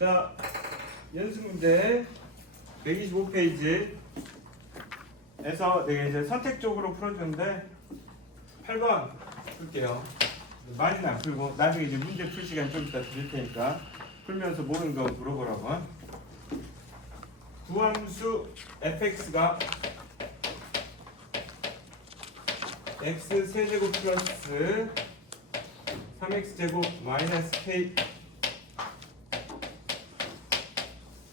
자, 연습 문제 125페이지에서 내가 이제 선택적으로 풀어주는데 8번 풀게요. 많이는 안 풀고 나중에 이제 문제 풀 시간 좀 이따 드릴 테니까 풀면서 모르는 거 물어보라고. 구함수 fx가 x 세제곱 플러스 3x제곱 마이너스 k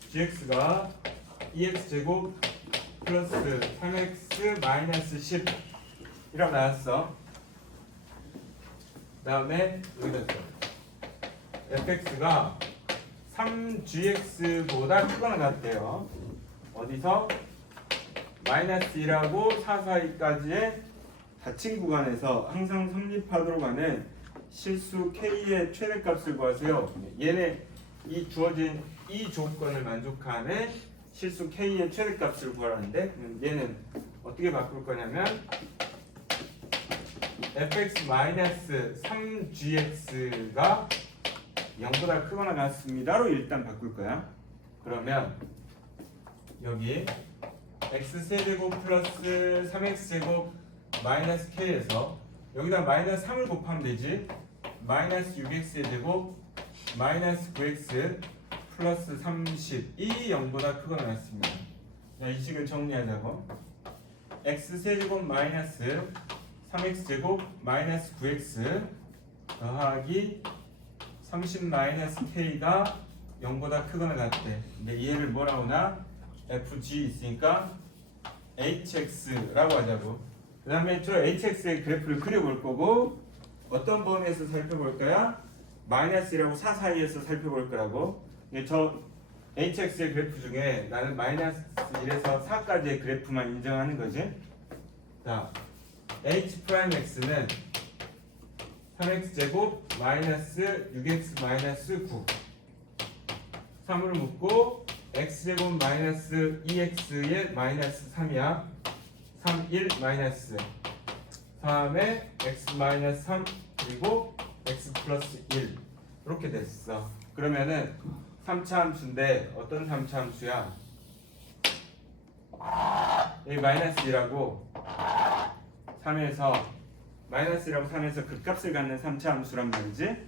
gx가 2x제곱 플러스 3x 마이너스 10 이라고 나왔어. 그 다음에 여기다 써. fx가 3gx보다 크거나 같대요. 어디서? 마이너스 1하고 4 사이까지의 닫힌 구간에서 항상 성립하도록 하는 실수 k의 최대값을 구하세요. 얘네 이 주어진 이 조건을 만족하는 실수 k의 최대값을 구하라는데 얘는 어떻게 바꿀 거냐면 fx-3gx가 0보다 크거나 같습니다로 일단 바꿀 거야. 그러면 여기 x세제곱 플러스 3x제곱 마이너스 k에서 여기다 마이너스 3을 곱하면 되지. 마이너스 6x제곱 마이너스 9x 플러스 30이 0보다 크거나 같습니다. 자, 이 식을 정리하자고. x세제곱 마이너스 3x제곱 마이너스 9x 더하기 30 마이너스 k가 0보다 크거나 같대. 근데 얘를 뭐라고 하나? fg 있으니까 hx라고 하자고. 그 다음에 저 hx의 그래프를 그려볼 거고 어떤 범위에서 살펴볼 거야? 마이너스 1하고 4 사이에서 살펴볼 거라고. 저 hx의 그래프 중에 나는 마이너스 1에서 4까지의 그래프만 인정하는 거지. 자, h'x는 3x제곱 마이너스 6x 마이너스 9 3을 묶고 x제곱 마이너스 2x의 마이너스 3이야. 3, 1 마이너스 다음에 x 마이너스 3 그리고 x 플러스 1 이렇게 됐어. 그러면은 3차 함수인데 어떤 3차 함수야? 여기 마이너스 1하고 3에서 마이너스 1하고 3에서 극값을 갖는 3차 함수란 말이지.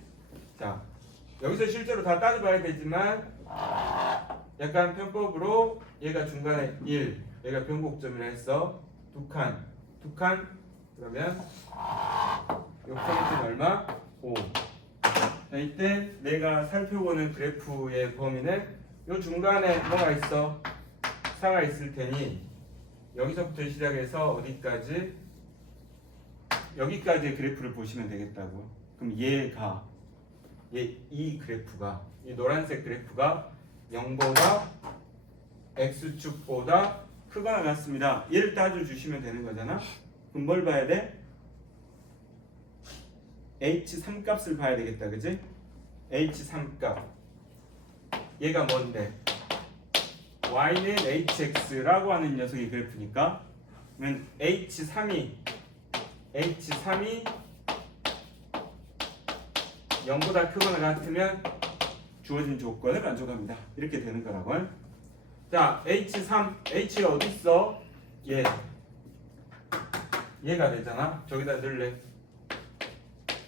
자, 여기서 실제로 다 따져봐야 되지만 약간 편법으로 얘가 중간에 1, 얘가 변곡점이라 했어. 두 칸 그러면 요 포인트는 얼마? 5. 자, 이때 내가 살펴보는 그래프의 범위는 요 중간에 뭐가 있어? 4가 있을 테니 여기서부터 시작해서 어디까지? 여기까지의 그래프를 보시면 되겠다고. 그럼 이 그래프가 이 노란색 그래프가 0보다 x축보다 크거나 같습니다. 얘를 따져주시면 되는 거잖아. 그럼 뭘 봐야 돼? h3 값을 봐야 되겠다. 그지? h3 값 얘가 뭔데? y는 hx라고 하는 녀석의 그래프니까 그러면 h3이 0보다 크거나 같으면 주어진 조건을 만족합니다. 이렇게 되는 거라고. 자, h3, h가 어디 있어? 얘가 되잖아. 저기다 넣을래.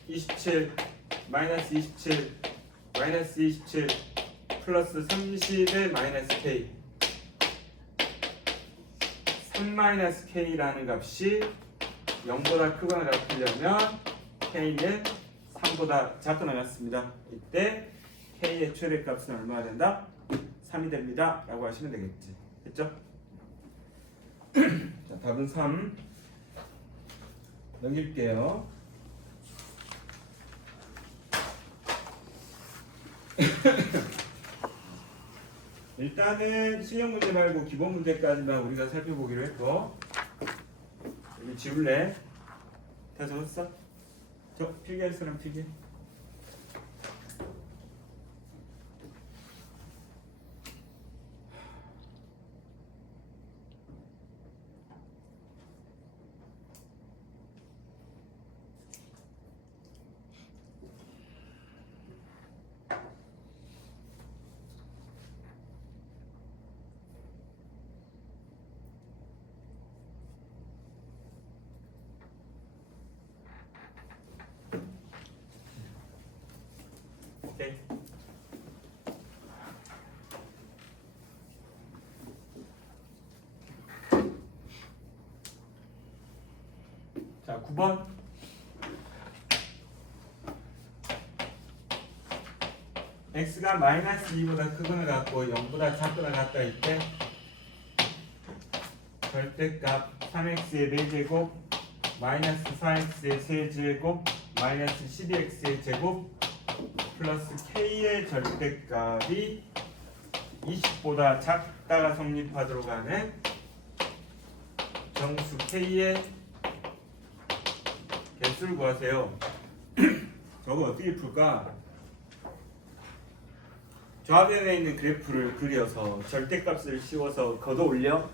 27 마이너스 27 마이너스 27 플러스 30의 마이너스 k 3 마이너스 k라는 값이 0보다 크거나 같으려면 k는 3보다 작거나 같습니다. 이때 k의 최대값은 얼마가 된다? 3이 됩니다 라고 하시면 되겠지. 됐죠? 자, 답은 3 넘길게요. 일단은 실력 문제 말고 기본 문제까지만 우리가 살펴보기로 했고 여기 지울래? 다 적었어? 저 필기할 사람 필기. 자, 9번. x가 마이너스 2보다 크거나 같고 0보다 작거나 같다 할 때 절대값 3x의 4제곱 마이너스 4x의 세제곱 마이너스 12x의 제곱 플러스 k의 절대값이 20보다 작다가 성립하도록 하는 정수 k의 개수를 구하세요. 저거 어떻게 풀까? 좌변에 있는 그래프를 그려서 절대값을 씌워서 걷어 올려?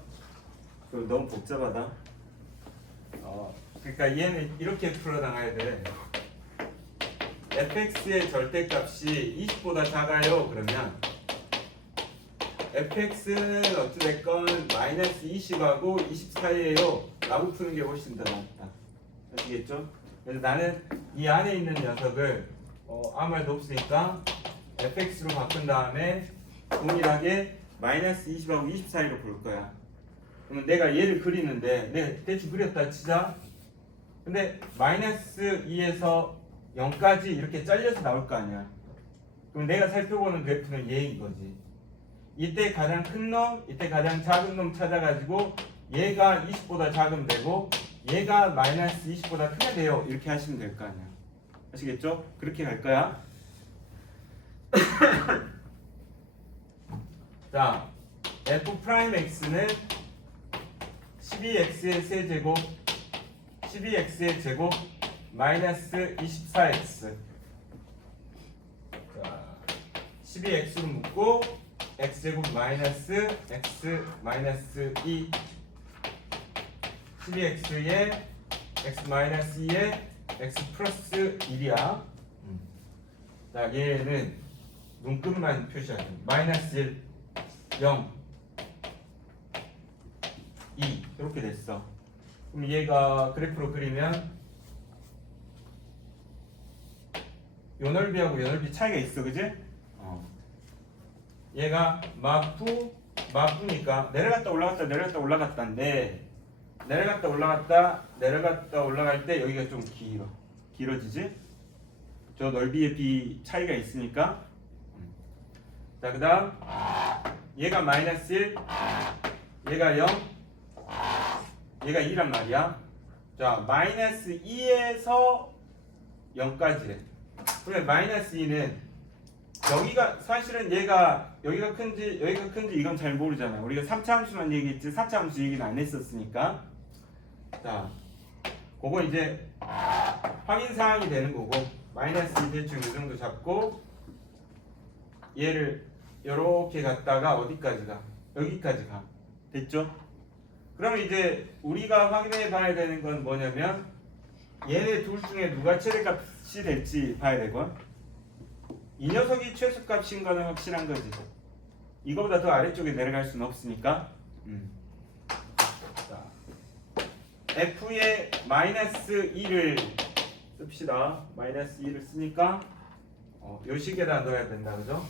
그럼 너무 복잡하다. 그러니까 얘는 이렇게 풀어나가야 돼. fx의 절대값이 20보다 작아요. 그러면 fx는 어찌됐건 마이너스 20하고 20 사이에요 라고 푸는 게 훨씬 더 낫다. 아시겠죠? 그래서 나는 이 안에 있는 녀석을 아무 말도 없으니까 fx로 바꾼 다음에 동일하게 마이너스 20하고 20 사이로 볼 거야. 그러면 내가 얘를 그리는데 내가 대충 그렸다 치자. 근데 마이너스 2에서 0까지 이렇게 잘려서 나올 거 아니야. 그럼 내가 살펴보는 그래프는 얘인 거지. 이때 가장 큰 놈, 이때 가장 작은 놈 찾아가지고 얘가 20보다 작으면 되고 얘가 마이너스 20보다 크면 돼요. 이렇게 하시면 될 거 아니야. 아시겠죠? 그렇게 갈 거야. 자, f'x는 12x의 세제곱 12x의 제곱 마이너스 24x. 자, 12x로 묶고 x제곱 마이너스 x 마이너스 2 12x에 x 마이너스 2에 x 플러스 1이야. 자, 얘는 눈끝만 표시하자. 마이너스 1, 0, 2 이렇게 됐어. 그럼 얘가 그래프로 그리면 요 넓이하고 요 넓이 차이가 있어, 그지? 얘가 마푸니까 내려갔다 올라갔다 내려갔다 올라갔다인데 내려갔다 올라갈 때 여기가 좀 길어지지? 저 넓이에 비 차이가 있으니까. 자, 그 다음 얘가 마이너스 1, 얘가 0, 얘가 2란 말이야. 자, 마이너스 2에서 0까지. 그러면 마이너스 2는 여기가 사실은 얘가 여기가 큰지 이건 잘 모르잖아. 우리가 3차 함수만 얘기했지 4차 함수 얘기는 안 했었으니까. 자, 그거 이제 확인 사항이 되는 거고 마이너스 2 대충 이 정도 잡고 얘를 이렇게 갔다가 어디까지 가? 여기까지 가. 됐죠? 그럼 이제 우리가 확인해 봐야 되는 건 뭐냐면 얘네 둘 중에 누가 최대값이 될지 봐야 되고 이 녀석이 최소값인 거는 확실한 거지. 이거보다 더 아래쪽에 내려갈 수는 없으니까. 자, f의 마이너스 2를 씁시다. 마이너스 2를 쓰니까 요 식에다 넣어야 된다. 그죠?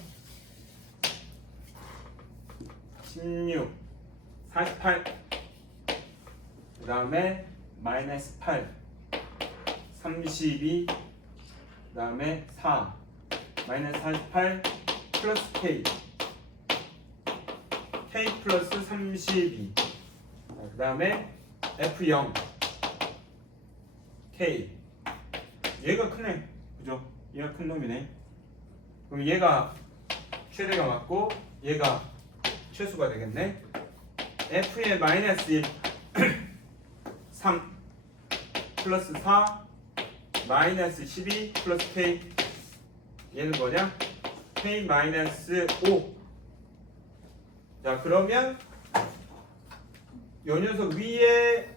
16, 48, 그 다음에 마이너스 8, 32, 그 다음에 4, 마이너스 48 플러스 k, k 플러스 32, 그 다음에 f0, k. 얘가 크네, 그죠? 얘가 큰 놈이네. 그럼 얘가 최대가 맞고 얘가 최소가 되겠네. f의 마이너스 1, 3 플러스 4 마이너스 12 플러스 k. 얘는 뭐냐? k 마이너스 5. 자, 그러면 요 녀석 위에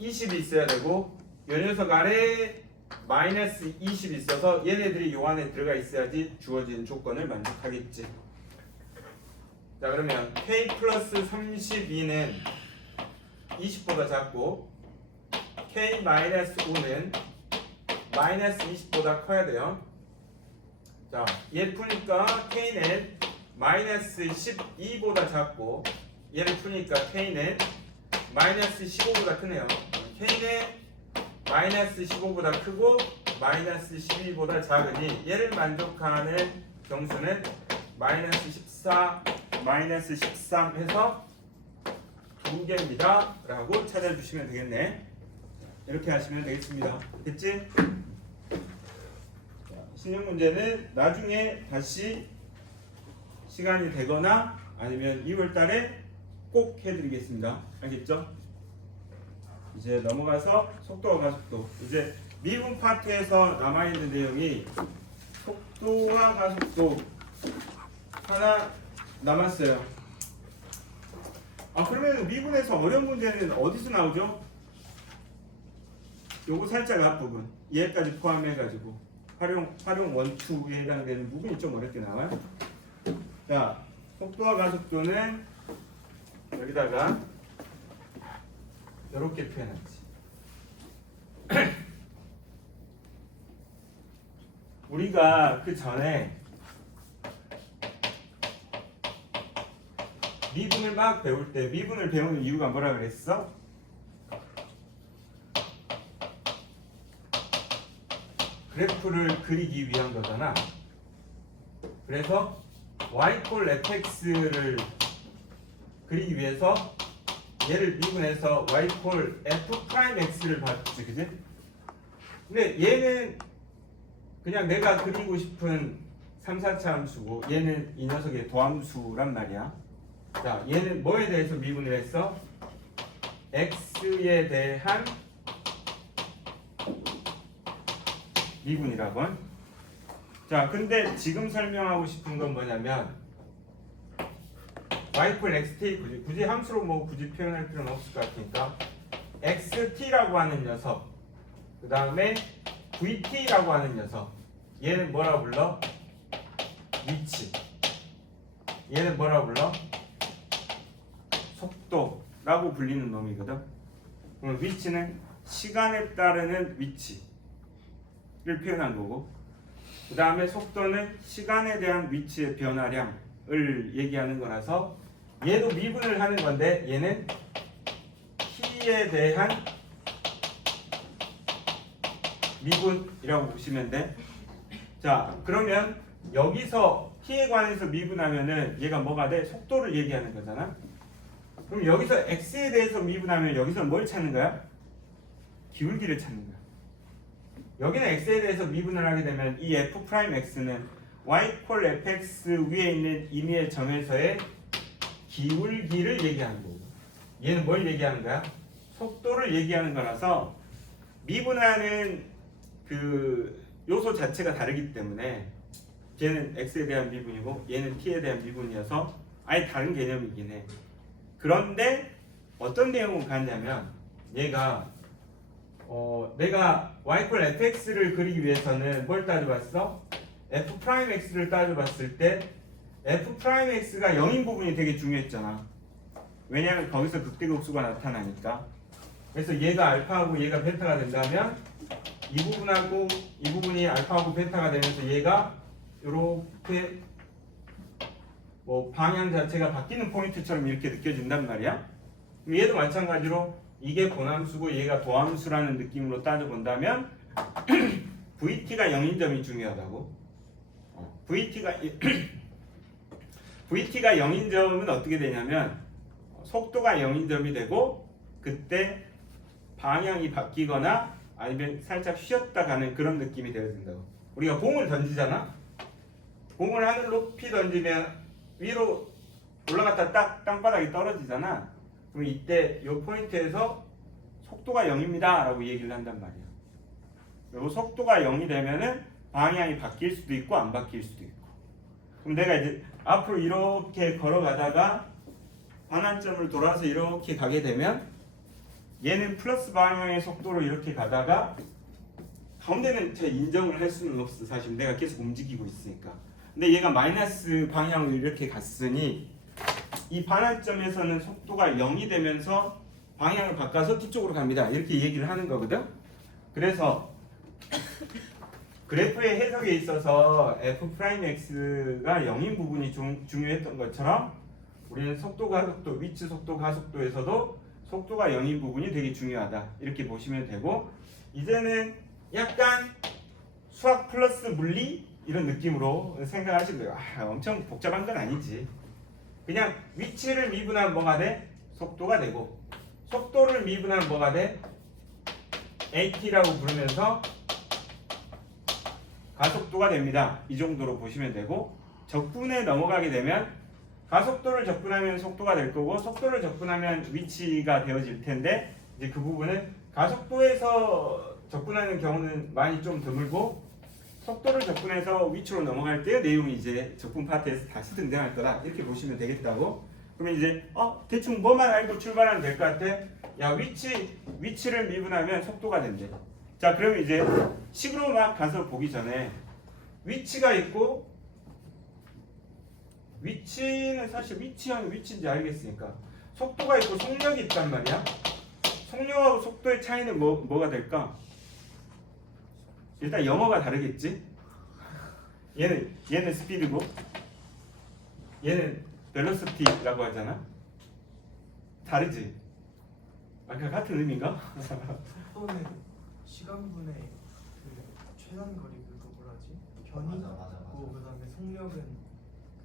20이 있어야 되고 요 녀석 아래에 마이너스 20이 있어서 얘네들이 요 안에 들어가 있어야지 주어진 조건을 만족하겠지. 자, 그러면 k 플러스 32는 20보다 작고 k 마이너스 5는 마이너스 20보다 커야 돼요. 자, 얘 푸니까 k는 마이너스 12보다 작고 얘를 푸니까 k는 마이너스 15보다 크네요. k는 마이너스 15보다 크고 마이너스 12보다 작으니 얘를 만족하는 정수는 마이너스 14, 마이너스 13 해서 2개입니다 라고 찾아주시면 되겠네. 이렇게 하시면 되겠습니다. 됐지? 신용 문제는 나중에 다시 시간이 되거나 아니면 2월 달에 꼭 해드리겠습니다. 알겠죠? 이제 넘어가서 속도와 가속도. 이제 미분 파트에서 남아있는 내용이 속도와 가속도 하나 남았어요. 그러면 미분에서 어려운 문제는 어디서 나오죠? 요거 살짝 앞부분 얘까지 포함해가지고 활용 1, 2에 해당되는 부분이 좀 어렵게 나와요. 자, 속도와 가속도는 여기다가 이렇게 표현하지. 우리가 그 전에 미분을 막 배울 때 미분을 배우는 이유가 뭐라 그랬어? 그래프를 그리기 위한 거잖아. 그래서 y 콜 fx를 그리기 위해서 얘를 미분해서 y 콜 f 프라임 x를 봤지, 그지? 근데 얘는 그냥 내가 그리고 싶은 3, 4차 함수고 얘는 이 녀석의 도함수란 말이야. 자, 얘는 뭐에 대해서 미분을 했어? x에 대한 미분이라고. 자, 근데 지금 설명하고 싶은 건 뭐냐면 y 콜 xt 굳이 함수로 뭐 굳이 표현할 필요는 없을 것 같으니까 xt라고 하는 녀석, 그 다음에 vt라고 하는 녀석, 얘는 뭐라 불러? 위치. 얘는 뭐라 불러? 속도라고 불리는 놈이거든. 그럼 위치는 시간에 따르는 위치를 표현한 거고, 그 다음에 속도는 시간에 대한 위치의 변화량을 얘기하는 거라서 얘도 미분을 하는 건데 얘는 t에 대한 미분이라고 보시면 돼. 자, 그러면 여기서 t에 관해서 미분하면은 얘가 뭐가 돼? 속도를 얘기하는 거잖아. 그럼 여기서 x에 대해서 미분하면 여기서 뭘 찾는 거야? 기울기를 찾는 거야. 여기는 x에 대해서 미분을 하게 되면 이 f'x는 y 콜 fx 위에 있는 임의의 점에서의 기울기를 얘기하는 거고, 얘는 뭘 얘기하는 거야? 속도를 얘기하는 거라서 미분하는 그 요소 자체가 다르기 때문에 얘는 x에 대한 미분이고 얘는 t에 대한 미분이어서 아예 다른 개념이긴 해. 그런데 어떤 내용을 갖냐면 얘가 내가 y 콜 fx를 그리기 위해서는 뭘 따져봤어? f'x를 따져봤을 때 f'x가 0인 부분이 되게 중요했잖아. 왜냐하면 거기서 극대극수가 나타나니까. 그래서 얘가 알파하고 얘가 베타가 된다면 이 부분하고 이 부분이 알파하고 베타가 되면서 얘가 이렇게 뭐 방향 자체가 바뀌는 포인트처럼 이렇게 느껴진단 말이야. 그럼 얘도 마찬가지로 이게 본함수고 얘가 도함수라는 느낌으로 따져본다면 VT가 0인 점이 중요하다고. VT가 0인 점은 어떻게 되냐면 속도가 0인 점이 되고 그때 방향이 바뀌거나 아니면 살짝 쉬었다 가는 그런 느낌이 되어야 된다고. 우리가 공을 던지잖아. 공을 하늘 높이 던지면 위로 올라갔다 딱 땅바닥에 떨어지잖아. 그럼 이때 이 포인트에서 속도가 0입니다 라고 얘기를 한단 말이야. 그리고 속도가 0이 되면은 방향이 바뀔 수도 있고 안 바뀔 수도 있고. 그럼 내가 이제 앞으로 이렇게 걸어가다가 반환점을 돌아서 이렇게 가게 되면 얘는 플러스 방향의 속도로 이렇게 가다가 가운데는 제 인정을 할 수는 없어. 사실 내가 계속 움직이고 있으니까. 근데 얘가 마이너스 방향으로 이렇게 갔으니 이 반환점에서는 속도가 0이 되면서 방향을 바꿔서 뒤쪽으로 갑니다. 이렇게 얘기를 하는 거거든. 그래서 그래프의 해석에 있어서 f'x가 0인 부분이 중요했던 것처럼 우리는 속도, 가속도, 위치, 속도, 가속도에서도 속도가 0인 부분이 되게 중요하다. 이렇게 보시면 되고 이제는 약간 수학 플러스 물리 이런 느낌으로 생각하시면 돼요. 엄청 복잡한 건 아니지. 그냥 위치를 미분하면 뭐가 돼? 속도가 되고, 속도를 미분하면 뭐가 돼? at라고 부르면서 가속도가 됩니다. 이 정도로 보시면 되고, 적분에 넘어가게 되면 가속도를 적분하면 속도가 될 거고, 속도를 적분하면 위치가 되어질 텐데, 이제 그 부분은 가속도에서 적분하는 경우는 많이 좀 드물고, 속도를 적분해서 위치로 넘어갈 때 내용이 이제 적분 파트에서 다시 등장할 거다, 이렇게 보시면 되겠다고. 그러면 이제 대충 뭐만 알고 출발하면 될 것 같아? 야, 위치를 미분하면 속도가 된대. 자, 그러면 이제 식으로 막 가서 보기 전에 위치가 있고, 위치는 사실 위치하면 위치인지 알겠으니까 속도가 있고 속력이 있단 말이야. 속력하고 속도의 차이는 뭐가 될까? 일단 영어가 다르겠지. 얘는 스피드고 얘는 벨로시티라고 하잖아. 다르지? 아까 같은 의미인가? 속도는 시간분의 그 최단거리 그거 뭐라지? 변이 맞아. 있고 그다음에 속력은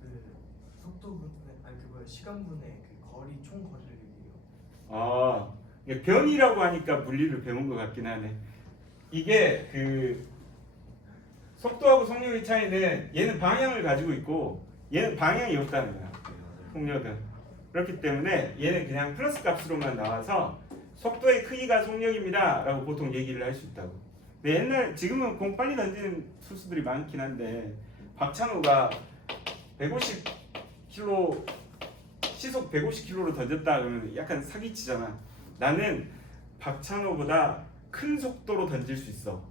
그 속도분의 아니 그거야 시간분의 그 거리 총 거리를 얘기해요. 이게 변이라고 하니까 물리를 배운 것 같긴 하네. 이게 그 속도하고 속력의 차이는 얘는 방향을 가지고 있고 얘는 방향이 없다는 거야. 속력은. 그렇기 때문에 얘는 그냥 플러스 값으로만 나와서 속도의 크기가 속력입니다 라고 보통 얘기를 할 수 있다고. 근데 지금은 공 빨리 던지는 투수들이 많긴 한데 박찬호가 150km 시속 150km로 던졌다 그러면 약간 사기치잖아. 나는 박찬호보다 큰 속도로 던질 수 있어.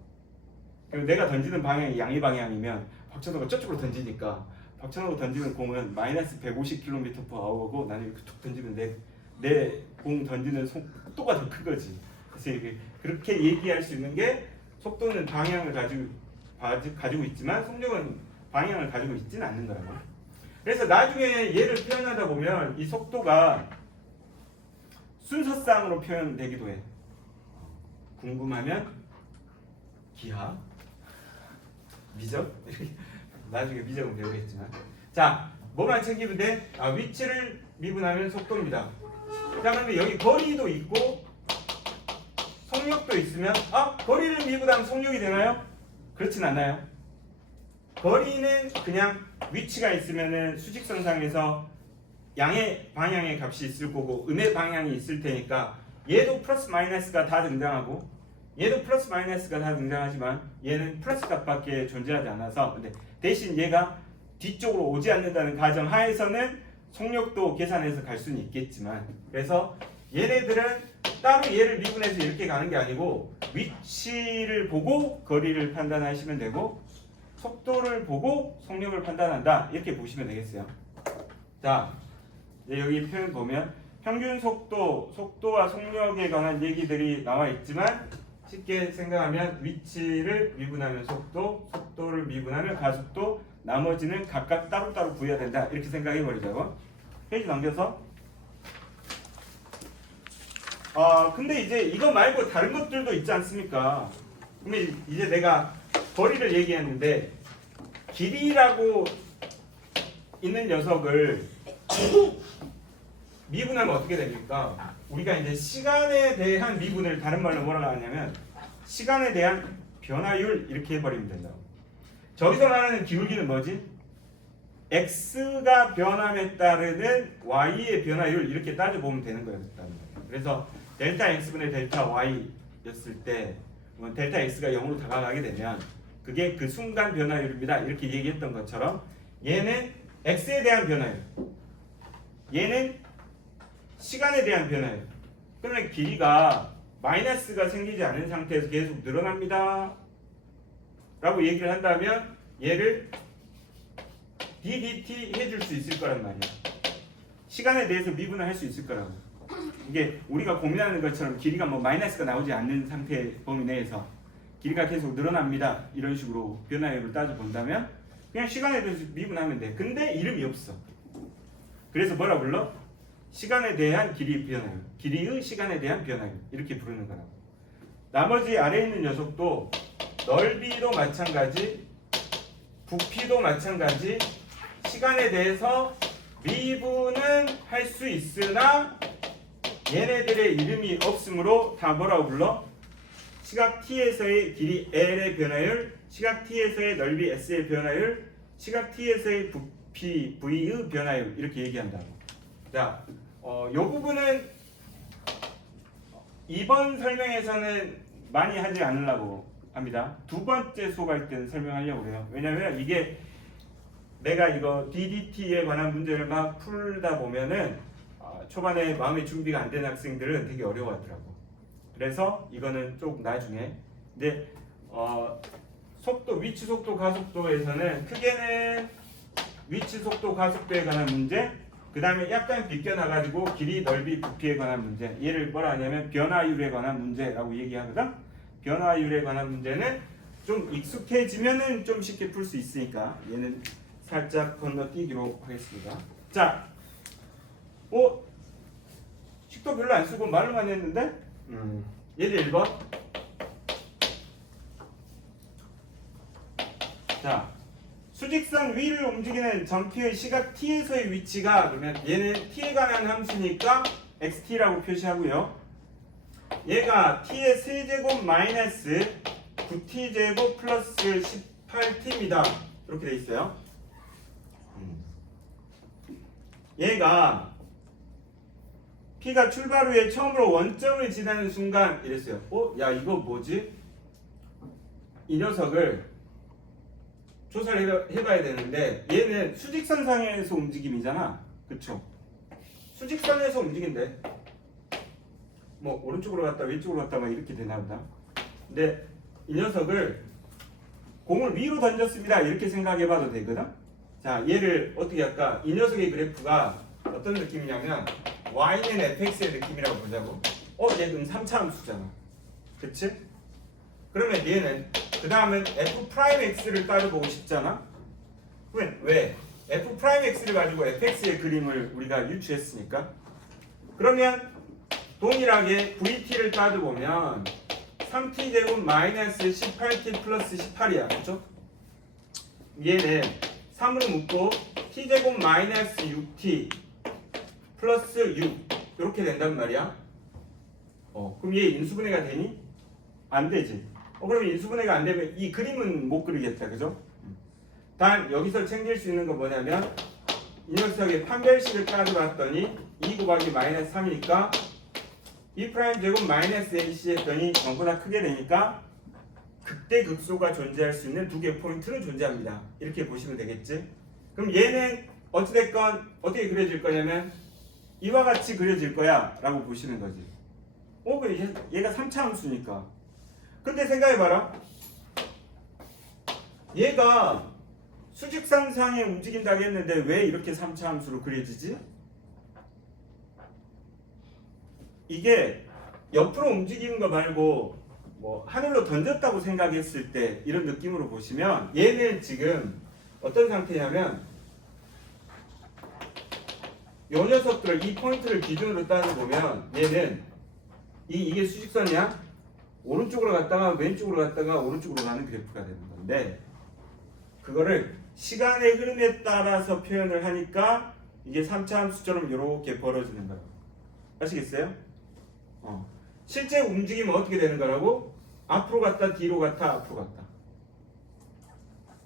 내가 던지는 방향이 양의 방향이면 박찬호가 저쪽으로 던지니까 박찬호가 던지는 공은 마이너스 150km/h고 나는 이렇게 툭 던지면 내 공 던지는 속도가 더 큰 거지. 그래서 그렇게 얘기할 수 있는 게 속도는 방향을 가지고 있지만 속력은 방향을 가지고 있지는 않는 거라고. 그래서 나중에 얘를 표현하다 보면 이 속도가 순서쌍으로 표현되기도 해. 궁금하면 기하, 미적, 나중에 미적은 배우겠지만. 자, 뭐만 챙기면 돼? 위치를 미분하면 속도입니다. 자, 그런데 여기 거리도 있고 속력도 있으면 거리를 미분하면 속력이 되나요? 그렇진 않아요. 거리는 그냥 위치가 있으면은 수직선상에서 양의 방향의 값이 있을 거고 음의 방향이 있을 테니까 얘도 플러스 마이너스가 다 등장하고 얘도 플러스 마이너스가 다 등장하지만 얘는 플러스 값밖에 존재하지 않아서, 근데 대신 얘가 뒤쪽으로 오지 않는다는 가정 하에서는 속력도 계산해서 갈 수는 있겠지만, 그래서 얘네들은 따로 얘를 미분해서 이렇게 가는 게 아니고 위치를 보고 거리를 판단하시면 되고 속도를 보고 속력을 판단한다, 이렇게 보시면 되겠어요. 자, 여기 표현 보면 평균 속도와 속력에 관한 얘기들이 나와 있지만 쉽게 생각하면 위치를 미분하면 속도를 미분하면 가속도, 나머지는 각각 따로따로 구해야 된다, 이렇게 생각해 버리자고. 페이지 넘겨서. 근데 이제 이거 말고 다른 것들도 있지 않습니까? 근데 이제 내가 거리를 얘기했는데 길이라고 있는 녀석을 미분하면 어떻게 됩니까? 우리가 이제 시간에 대한 미분을 다른 말로 뭐라고 하냐면 시간에 대한 변화율, 이렇게 해버리면 된다. 저기서 말하는 기울기는 뭐지? x가 변함에 따르는 y의 변화율, 이렇게 따져보면 되는 거예요. 그래서 델타 x분의 델타 y였을 때 델타 x가 0으로 다가가게 되면 그게 그 순간 변화율입니다, 이렇게 얘기했던 것처럼 얘는 x에 대한 변화율, 얘는 시간에 대한 변화율. 그러면 길이가 마이너스가 생기지 않은 상태에서 계속 늘어납니다 라고 얘기를 한다면 얘를 ddt 해줄 수 있을 거란 말이야. 시간에 대해서 미분을 할 수 있을 거라고. 이게 우리가 고민하는 것처럼 길이가 마이너스가 나오지 않는 상태 범위 내에서 길이가 계속 늘어납니다, 이런 식으로 변화율을 따져본다면 그냥 시간에 대해서 미분하면 돼. 근데 이름이 없어. 그래서 뭐라 불러? 시간에 대한 길이 변화율, 길이의 시간에 대한 변화율, 이렇게 부르는 거라고. 나머지 아래에 있는 녀석도 넓이도 마찬가지, 부피도 마찬가지, 시간에 대해서 미분은 할 수 있으나 얘네들의 이름이 없으므로 다 뭐라고 불러? 시각 t에서의 길이 l의 변화율, 시각 t에서의 넓이 s의 변화율, 시각 t에서의 부피 v의 변화율 이렇게 얘기한다고. 자, 이 부분은 이번 설명에서는 많이 하지 않으려고 합니다. 두 번째 수업할 때는 설명하려고 해요. 왜냐면 이게 내가 이거 DDT에 관한 문제를 막 풀다 보면은 초반에 마음의 준비가 안 된 학생들은 되게 어려워하더라고. 그래서 이거는 좀 나중에. 근데 속도, 위치 속도, 가속도에서는 크게는 위치 속도, 가속도에 관한 문제, 그 다음에 약간 비껴나가지고 길이, 넓이, 부피에 관한 문제. 얘를 뭐라 하냐면 변화율에 관한 문제라고 얘기하거든. 변화율에 관한 문제는 좀 익숙해지면은 좀 쉽게 풀 수 있으니까 얘는 살짝 건너뛰기로 하겠습니다. 자, 식도 별로 안 쓰고 말로만 했는데 얘들 1번. 자, 수직선 위를 움직이는 점피의 시각 t에서의 위치가, 그러면 얘는 t에 관한 함수니까 xt라고 표시하고요. 얘가 t의 세제곱 마이너스 9t제곱 플러스 18t입니다. 이렇게 돼 있어요. 얘가 P가 출발 후에 처음으로 원점을 지나는 순간 이랬어요. 야 이거 뭐지? 이 녀석을 조사를 해봐야 되는데 얘는 수직선상에서 움직임이잖아. 그쵸? 수직선에서 움직인대. 뭐 오른쪽으로 갔다 왼쪽으로 갔다 막 이렇게 되나 보다. 근데 이 녀석을 공을 위로 던졌습니다. 이렇게 생각해봐도 되거든? 자, 얘를 어떻게 할까? 이 녀석의 그래프가 어떤 느낌이냐면 y는 fx의 느낌이라고 보자고. 얘 그럼 3차 함수잖아. 그치? 그러면 얘는 그 다음은 f'x를 따져보고 싶잖아. 왜? f'x를 가지고 fx의 그림을 우리가 유추했으니까. 그러면 동일하게 vt를 따져보면 3t제곱 마이너스 18t 플러스 18이야. 그쵸? 얘는 3으로 묶고 t제곱 마이너스 6t 플러스 6 이렇게 된단 말이야. 그럼 얘 인수분해가 되니? 안 되지. 그럼 인수분해가 안 되면 이 그림은 못 그리겠다. 그죠? 단 여기서 챙길 수 있는 건 뭐냐면 이 녀석의 판별식을 따져봤더니 2 곱하기 마이너스 3이니까 2 프라임 제곱 마이너스 ac 했더니 전보다 크게 되니까 극대극소가 존재할 수 있는 두 개의 포인트는 존재합니다. 이렇게 보시면 되겠지? 그럼 얘는 어찌됐건 어떻게 그려질 거냐면 이와 같이 그려질 거야 라고 보시는 거지. 얘가 3차 함수니까. 근데 생각해봐라. 얘가 수직선상에 움직인다고 했는데 왜 이렇게 3차 함수로 그려지지? 이게 옆으로 움직이는 거 말고 뭐 하늘로 던졌다고 생각했을 때 이런 느낌으로 보시면 얘는 지금 어떤 상태냐면 이 녀석들을 이 포인트를 기준으로 따져보면 얘는 이게 수직선이야? 오른쪽으로 갔다가 왼쪽으로 갔다가 오른쪽으로 가는 그래프가 되는 건데 그거를 시간의 흐름에 따라서 표현을 하니까 이게 3차 함수처럼 이렇게 벌어지는 거라고. 아시겠어요? 실제 움직임은 어떻게 되는 거라고? 앞으로 갔다 뒤로 갔다 앞으로 갔다.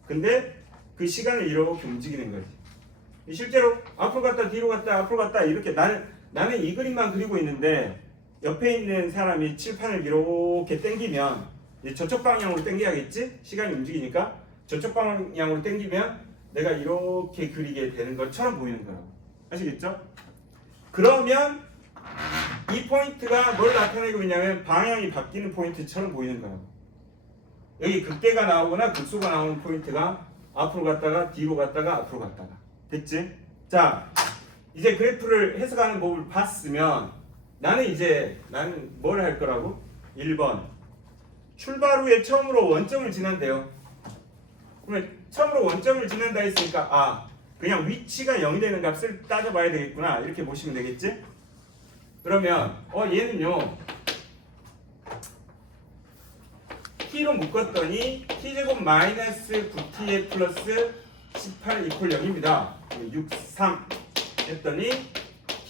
근데 그 시간을 이렇게 움직이는 거지. 실제로 앞으로 갔다 뒤로 갔다 앞으로 갔다 이렇게 나는 이 그림만 그리고 있는데 옆에 있는 사람이 칠판을 이렇게 당기면 이제 저쪽 방향으로 당겨야겠지? 시간이 움직이니까 저쪽 방향으로 당기면 내가 이렇게 그리게 되는 것처럼 보이는 거라고. 아시겠죠? 그러면 이 포인트가 뭘 나타내고 있냐면 방향이 바뀌는 포인트처럼 보이는 거라고. 여기 극대가 나오거나 극소가 나오는 포인트가 앞으로 갔다가 뒤로 갔다가 앞으로 갔다가. 됐지? 자, 이제 그래프를 해석하는 법을 봤으면 나는 뭘 할 거라고? 1번 출발 후에 처음으로 원점을 지난대요. 그러면 처음으로 원점을 지난다 했으니까 그냥 위치가 0이 되는 값을 따져봐야 되겠구나 이렇게 보시면 되겠지? 그러면 얘는요 t로 묶었더니 t제곱 마이너스 9t에 플러스 18 이퀄 0입니다. 63 했더니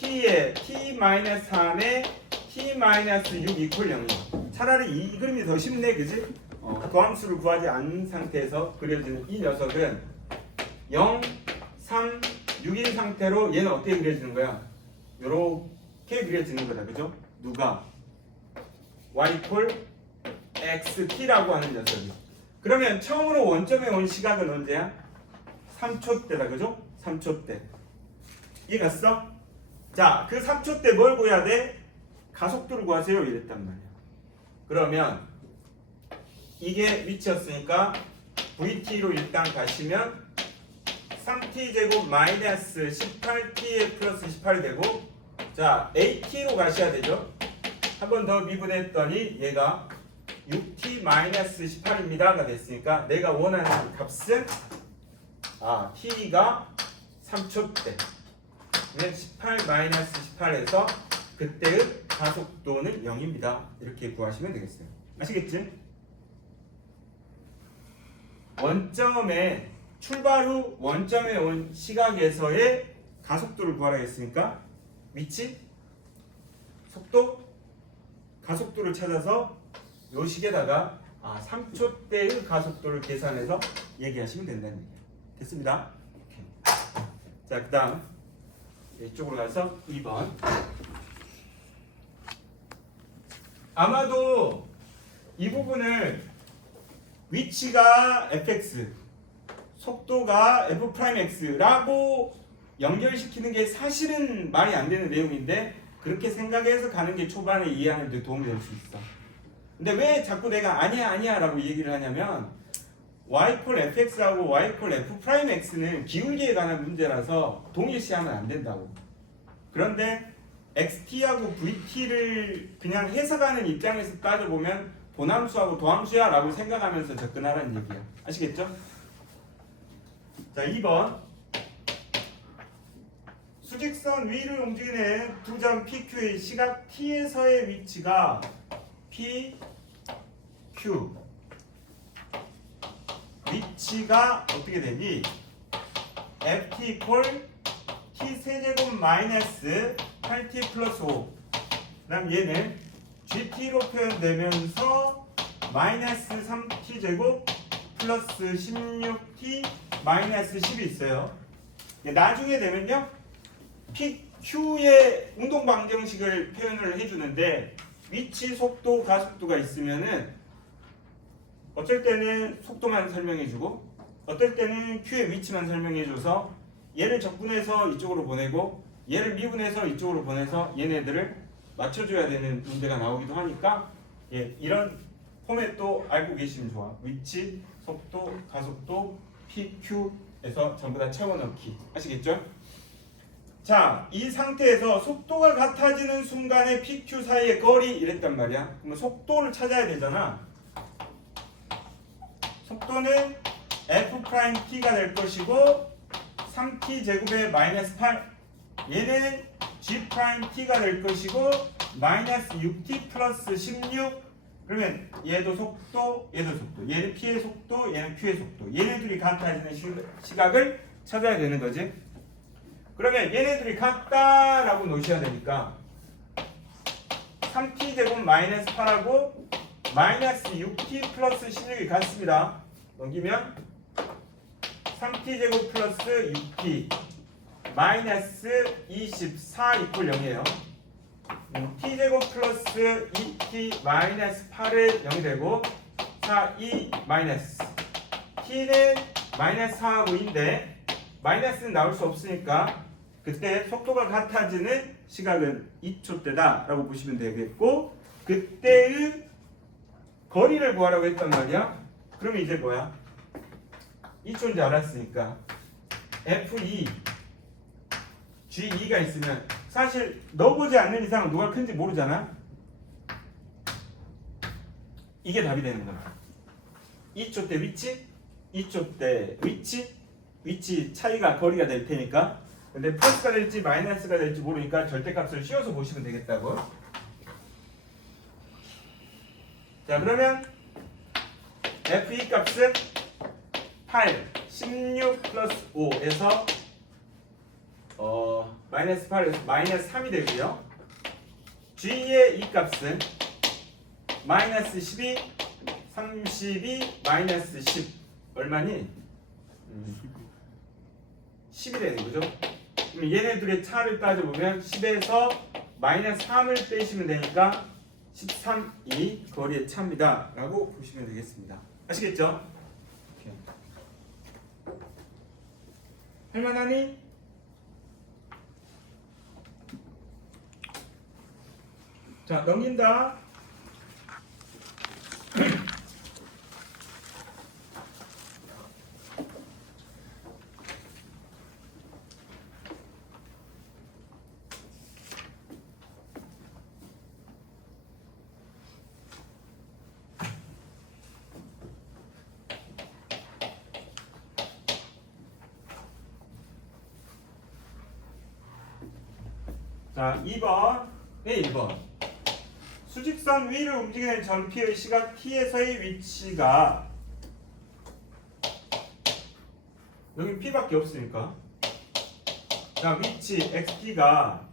t에 t 마이너스 3에 t 마이너스 6 이퀄 0이에요. 차라리 이 그림이 더 쉽네, 그지? 도함수를 구하지 않은 상태에서 그려지는 이 녀석은 0, 3, 6인 상태로 얘는 어떻게 그려지는 거야? 요렇게 그려지는 거다, 그죠? 누가? y 콜 xt라고 하는 녀석이. 그러면 처음으로 원점에 온 시각은 언제야? 3초 때다, 그죠? 3초 때. 이해 갔어? 자, 그 3초 때 뭘 구해야 돼? 가속도를 구하세요, 이랬단 말이야. 그러면 이게 위치였으니까 vt로 일단 가시면 3t 제곱 마이너스 18t에 플러스 18이 되고, 자 at로 가셔야 되죠. 한 번 더 미분했더니 얘가 6t 마이너스 18입니다가 됐으니까 내가 원하는 값은 t가 3초 때 18 마이너스 18에서 그때의 가속도는 0입니다. 이렇게 구하시면 되겠어요. 아시겠지? 원점에 출발 후 원점에 온 시각에서의 가속도를 구하라 했으니까 위치, 속도, 가속도를 찾아서 요 식에다가 3초 때의 가속도를 계산해서 얘기하시면 된다는 얘기예요. 됐습니다. 오케이. 자, 그 다음 이쪽으로 가서 2번. 아마도 이 부분을 위치가 fx, 속도가 f'x라고 연결시키는 게 사실은 말이 안 되는 내용인데 그렇게 생각해서 가는 게 초반에 이해하는 데 도움이 될 수 있어. 근데 왜 자꾸 내가 아니야 라고 얘기를 하냐면 y 콜 fx하고 y 콜 f'x는 기울기에 관한 문제라서 동일시하면 안 된다고. 그런데 xt하고 vt를 그냥 해석하는 입장에서 따져보면 본함수하고 도함수야 라고 생각하면서 접근하라는 얘기야. 아시겠죠? 자, 2번. 수직선 위를 움직이는 두 점 PQ의 시각 T에서의 위치가 PQ. 위치가 어떻게 되니? FT 콜 T 세제곱 마이너스 8T 플러스 5. 그다음 얘는 GT로 표현되면서 마이너스 3T 제곱 플러스 16T 마이너스 10이 있어요. 나중에 되면요 PQ의 운동 방정식을 표현을 해주는데 위치, 속도, 가속도가 있으면은 어쩔 때는 속도만 설명해주고 어떨 때는 Q의 위치만 설명해줘서 얘를 적분해서 이쪽으로 보내고 얘를 미분해서 이쪽으로 보내서 얘네들을 맞춰줘야 되는 문제가 나오기도 하니까 이런 포맷도 알고 계시면 좋아. 위치, 속도, 가속도, PQ에서 전부 다 채워넣기. 아시겠죠? 자, 이 상태에서 속도가 같아지는 순간에 PQ 사이의 거리 이랬단 말이야. 그러면 속도를 찾아야 되잖아. 속도는 F'T가 될 것이고 3T 제곱에 마이너스 8 얘는 G'T가 될 것이고 마이너스 6T 플러스 16 그러면 얘도 속도 얘도 속도 얘는 P의 속도 얘는 Q의 속도 얘네들이 같아지는 시각을 찾아야 되는 거지. 그러면 얘네들이 같다라고 놓으셔야 되니까 3T 제곱 마이너스 8하고 마이너스 6T 플러스 16이 같습니다. 넘기면 3T 제곱 플러스 6T 마이너스 24 이퀄 0이에요. T 제곱 플러스 2T 마이너스 8은 0이 되고 4, 2 마이너스 T는 마이너스 4하고 2인데 마이너스는 나올 수 없으니까 그때 속도가 같아지는 시각은 2초 때다 라고 보시면 되겠고 그때의 거리를 구하라고 했단 말이야. 그러면 이제 뭐야? 2초인지 알았으니까 F2 G2가 있으면 사실 넣어보지 않는 이상 누가 큰지 모르잖아. 이게 답이 되는 거야. 2초 때 위치, 2초 때 위치 차이가 거리가 될 테니까. 근데 플러스가 될지 마이너스가 될지 모르니까 절대값을 씌워서 보시면 되겠다고. 자, 그러면 F2 값은 8, 16 플러스 5에서 마이너스 8에서 마이너스 3이 되고요. G의 이 값은 마이너스 12, 32, 마이너스 10 얼마니? 10이 되는 거죠. 그럼 얘네들의 차를 따져보면 10에서 마이너스 3을 빼시면 되니까 13이 거리의 차입니다 라고 보시면 되겠습니다. 아시겠죠? 오케이. 할만하니? 자, 넘긴다. 자, 2번, 네, 1번. 수직선 위를 움직이는 전피의 시각 t에서의 위치가 여기 p밖에 없으니까 자, 위치 xt가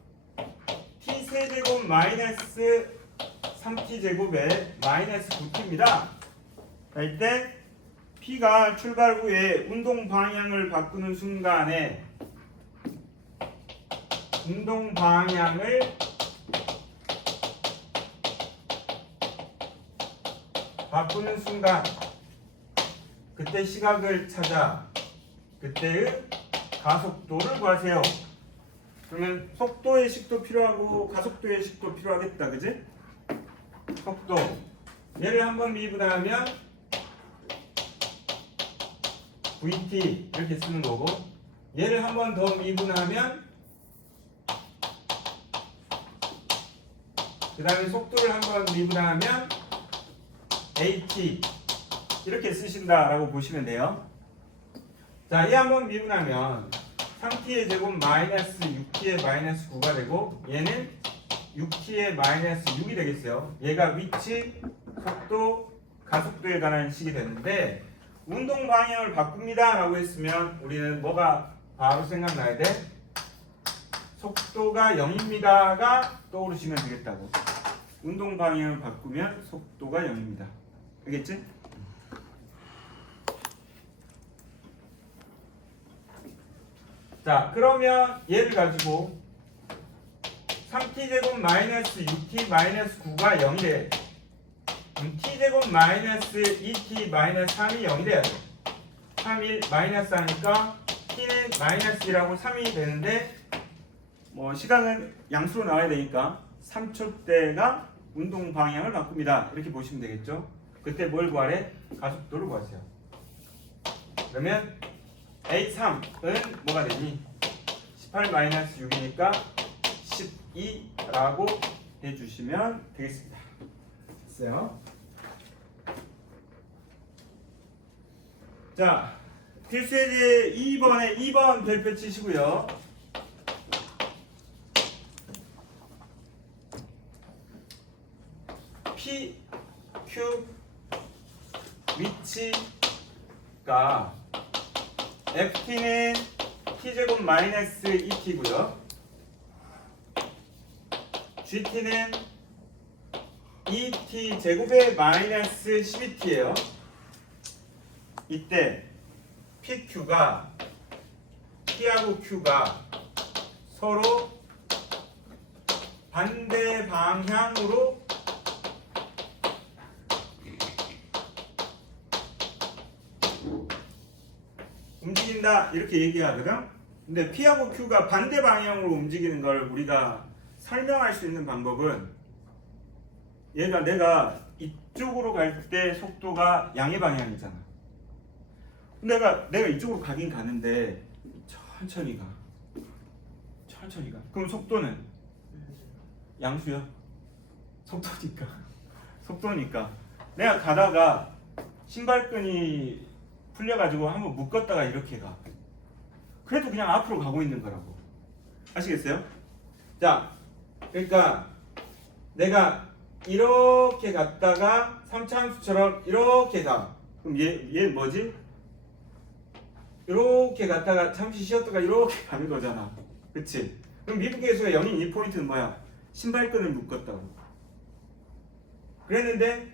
t 세제곱 마이너스 3t 제곱에 마이너스 9t입니다. 이때 p가 출발 후에 운동 방향을 바꾸는 순간에 운동 방향을 바꾸는 순간 그때 시각을 찾아 그때의 가속도를 구하세요. 그러면 속도의 식도 필요하고 가속도의 식도 필요하겠다, 그지? 속도 얘를 한번 미분하면 vt 이렇게 쓰는 거고 얘를 한 번 더 미분하면 그 다음에 속도를 한번 미분하면 at 이렇게 쓰신다라고 보시면 돼요. 자, 얘 한번 미분하면 3t의 제곱 마이너스 6t의 마이너스 9가 되고 얘는 6t의 마이너스 6이 되겠어요. 얘가 위치, 속도, 가속도에 관한 식이 되는데 운동 방향을 바꿉니다 라고 했으면 우리는 뭐가 바로 생각나야 돼? 속도가 0입니다가 떠오르시면 되겠다고. 운동 방향을 바꾸면 속도가 0입니다. 알겠지? 자, 그러면 얘를 가지고 3t제곱 마이너스 6t 마이너스 9가 0이래. 그럼 t제곱 마이너스 2t 마이너스 3이 0이 돼야 돼. 3, 1 마이너스 하니까 t는 마이너스 1하고 3이 되는데 뭐 시간은 양수로 나와야 되니까 3초대가 운동 방향을 바꿉니다. 이렇게 보시면 되겠죠. 그때 뭘 구하래? 가속도를 구하세요. 그러면 A3은 뭐가 되니? 18-6이니까 12라고 해주시면 되겠습니다. 됐어요. 자, 필수예제 2번에 2번 별표 치시고요. P, Q 위치가 FT는 T제곱 마이너스 2T고요. GT는 2T 제곱의 마이너스 12T예요. 이때 PQ가 P하고 Q가 서로 반대 방향으로 움직인다 이렇게 얘기하거든. 근데 P하고 Q가 반대 방향으로 움직이는 걸 우리가 설명할 수 있는 방법은 얘가 내가 이쪽으로 갈 때 속도가 양의 방향이잖아. 내가 이쪽으로 가긴 가는데 천천히 가. 그럼 속도는 양수야. 속도니까 내가 가다가 신발끈이 풀려가지고 한번 묶었다가 이렇게 가. 그래도 그냥 앞으로 가고 있는 거라고. 아시겠어요? 자, 그러니까 내가 이렇게 갔다가 3차 함수처럼 이렇게 가. 그럼 얘 뭐지? 이렇게 갔다가 잠시 쉬었다가 이렇게 가는 거잖아. 그치? 그럼 미분계수가 0인 이 포인트는 뭐야? 신발끈을 묶었다고. 그랬는데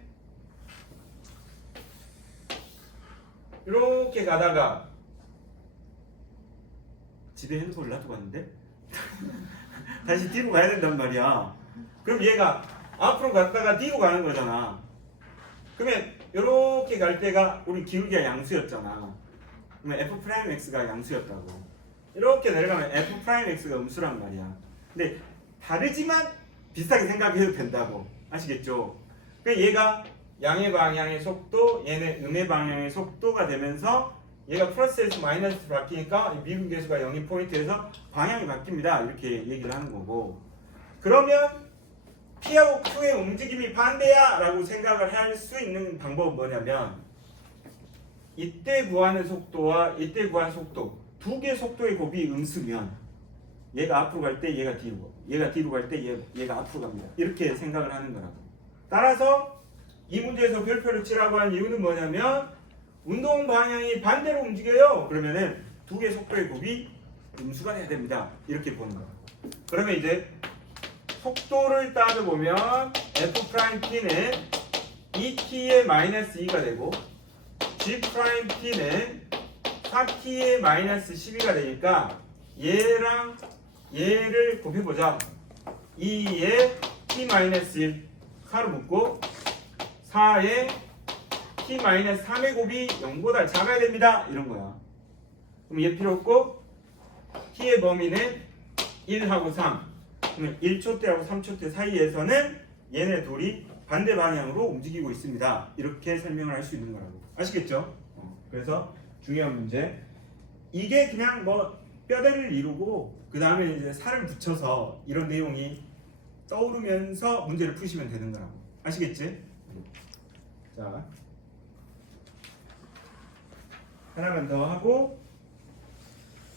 이렇게 가다가 집에 핸드폰을 놔두고 왔는데 다시 뒤로 가야 된단 말이야. 그럼 얘가 앞으로 갔다가 뒤로 가는 거잖아. 그러면 이렇게 갈 때가 우리 기울기가 양수였잖아. 그러면 f'x가 양수였다고. 이렇게 내려가면 f'x가 음수란 말이야. 근데 다르지만 비슷하게 생각해도 된다고. 아시겠죠? 그러니까 얘가 양의 방향의 속도, 얘는 음의 방향의 속도가 되면서 얘가 플러스에서 마이너스로 바뀌니까 미분계수가 0인 포인트에서 방향이 바뀝니다. 이렇게 얘기를 하는 거고. 그러면 P하고 Q의 움직임이 반대야 라고 생각을 할 수 있는 방법은 뭐냐면 이때 구하는 속도와 이때 구하는 속도 두 개의 속도의 곱이 음수면 얘가 앞으로 갈 때 얘가 뒤로 가고 얘가 뒤로 갈 때 얘가 앞으로 갑니다. 이렇게 생각을 하는 거라고. 따라서 이 문제에서 별표를 치라고 한 이유는 뭐냐면 운동 방향이 반대로 움직여요. 그러면은 두 개의 속도의 곱이 음수가 돼야 됩니다. 이렇게 보는 거야. 그러면 이제 속도를 따져보면 f't는 2t의 마이너스 2가 되고 g't는 4t의 마이너스 12가 되니까 얘랑 얘를 곱해보자. 2에 t 마이너스 1 4로 묶고 4에 t 마이너스 3의 곱이 0보다 작아야 됩니다. 이런 거야. 그럼 얘 필요 없고 t의 범위는 1하고 3. 그러면 1초 때하고 3초 때 사이에서는 얘네 둘이 반대 방향으로 움직이고 있습니다. 이렇게 설명을 할 수 있는 거라고. 아시겠죠? 그래서 중요한 문제. 이게 그냥 뭐 뼈대를 이루고 그 다음에 이제 살을 붙여서 이런 내용이 떠오르면서 문제를 푸시면 되는 거라고. 아시겠지? 자, 하나만 더 하고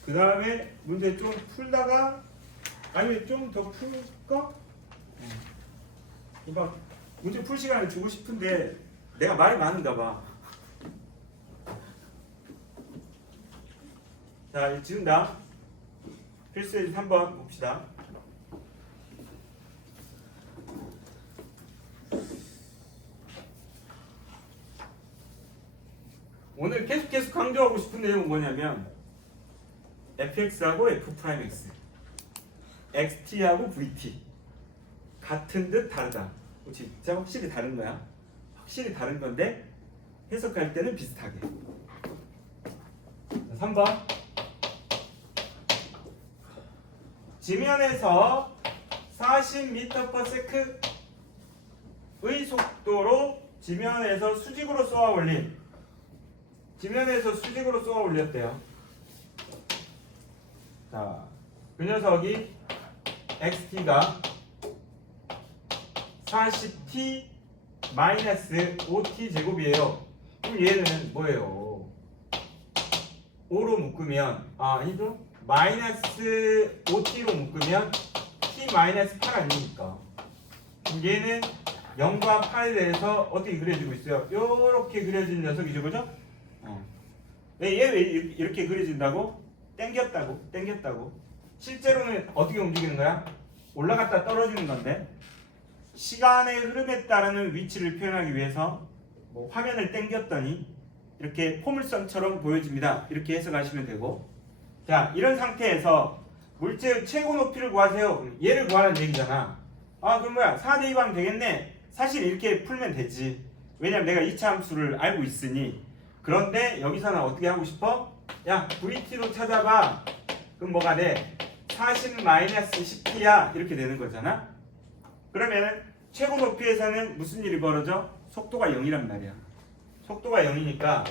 그 다음에 문제 좀 풀다가 아니면 좀 더 풀까? 막 문제 풀 시간을 주고 싶은데 내가 말이 많은가 봐. 자, 이제 지운다. 필수예제 3번 봅시다. 오늘 계속 강조하고 싶은 내용은 뭐냐면 fx하고 f'x xt하고 vt 같은 듯 다르다. 진짜 확실히 다른 거야. 확실히 다른 건데 해석할 때는 비슷하게. 3번 지면에서 40m/s의 속도로 지면에서 수직으로 쏘아 올린 지면에서 수직으로 쏘아 올렸대요. 자, 그 녀석이 xt가 40t 마이너스 5t 제곱이에요. 그럼 얘는 뭐예요? 5로 묶으면 아니죠? 마이너스 5t로 묶으면 t 마이너스 8 아닙니까? 그럼 얘는 0과 8에 대해서 어떻게 그려지고 있어요? 요렇게 그려진 녀석이죠, 그죠? 얘 왜 이렇게 그려진다고? 땡겼다고. 실제로는 어떻게 움직이는 거야? 올라갔다 떨어지는 건데 시간의 흐름에 따르는 위치를 표현하기 위해서 뭐 화면을 땡겼더니 이렇게 포물선처럼 보여집니다. 이렇게 해석하시면 되고, 자, 이런 상태에서 물체의 최고 높이를 구하세요. 얘를 구하는 얘기잖아. 그럼 뭐야? 4대 2방 되겠네. 사실 이렇게 풀면 되지. 왜냐면 내가 2차 함수를 알고 있으니. 그런데 여기서는 어떻게 하고 싶어? 야, VT로 찾아봐. 그럼 뭐가 돼? 40-10t야. 이렇게 되는 거잖아. 그러면 최고 높이에서는 무슨 일이 벌어져? 속도가 0이란 말이야. 속도가 0이니까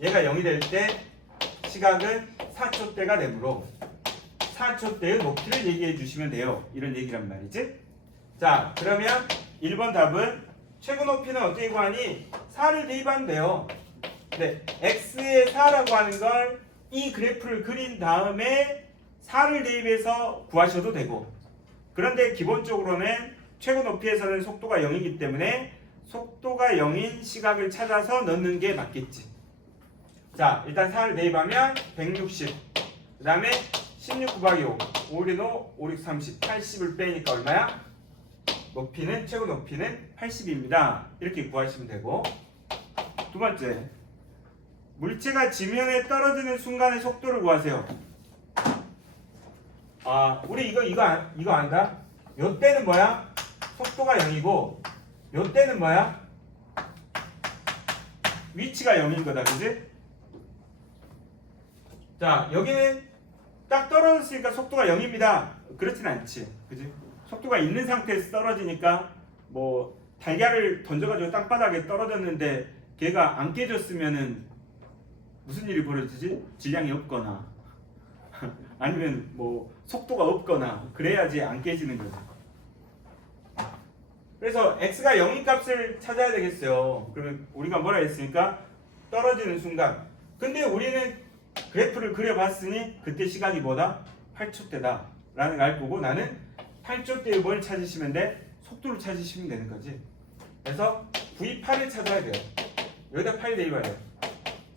얘가 0이 될 때 시각은 4초대가 되므로 4초대의 높이를 얘기해 주시면 돼요. 이런 얘기란 말이지. 자, 그러면 1번 답은 최고 높이는 어떻게 구하니? 4를 대입하면 돼요. 네, x의 4라고 하는 걸 이 그래프를 그린 다음에 4를 대입해서 구하셔도 되고, 그런데 기본적으로는 최고 높이에서는 속도가 0이기 때문에 속도가 0인 시각을 찾아서 넣는 게 맞겠지. 자, 일단 4를 대입하면 160. 그 다음에 16 곱하기 5. 5, 5, 6, 30. 80을 빼니까 얼마야? 높이는, 최고 높이는 80입니다. 이렇게 구하시면 되고. 두 번째. 물체가 지면에 떨어지는 순간의 속도를 구하세요. 아, 우리 이거 안다? 요 때는 뭐야? 속도가 0이고, 요 때는 뭐야? 위치가 0인 거다, 그지? 자, 여기는 딱 떨어졌으니까 속도가 0입니다. 그렇진 않지, 그지? 속도가 있는 상태에서 떨어지니까 뭐 달걀을 던져가지고 땅바닥에 떨어졌는데 걔가 안 깨졌으면은 무슨 일이 벌어지지? 질량이 없거나 아니면 뭐 속도가 없거나 그래야지 안 깨지는 거지. 그래서 x가 0인 값을 찾아야 되겠어요. 그러면 우리가 뭐라 했으니까 떨어지는 순간. 근데 우리는 그래프를 그려봤으니 그때 시각이 뭐다? 8초 때다 라는 걸 알 거고, 나는 8초 때에 뭘 찾으시면 돼? 속도를 찾으시면 되는 거지. 그래서 V8을 찾아야 돼요. 여기다 8 대입해야 돼요.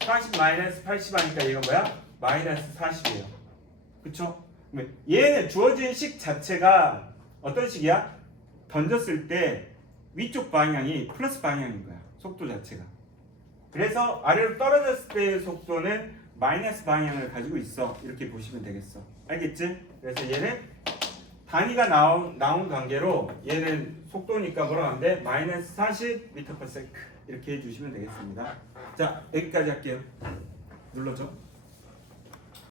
40 마이너스 80 하니까 얘가 뭐야? 마이너스 40이에요. 그쵸? 얘는 주어진 식 자체가 어떤 식이야? 던졌을 때 위쪽 방향이 플러스 방향인 거야. 속도 자체가. 그래서 아래로 떨어졌을 때의 속도는 마이너스 방향을 가지고 있어. 이렇게 보시면 되겠어. 알겠지? 그래서 얘는 단위가 나온 관계로 얘는 속도니까 뭐라고 하는데 마이너스 40 m/s 이렇게 해주시면 되겠습니다. 자, 여기까지 할게요. 눌러줘.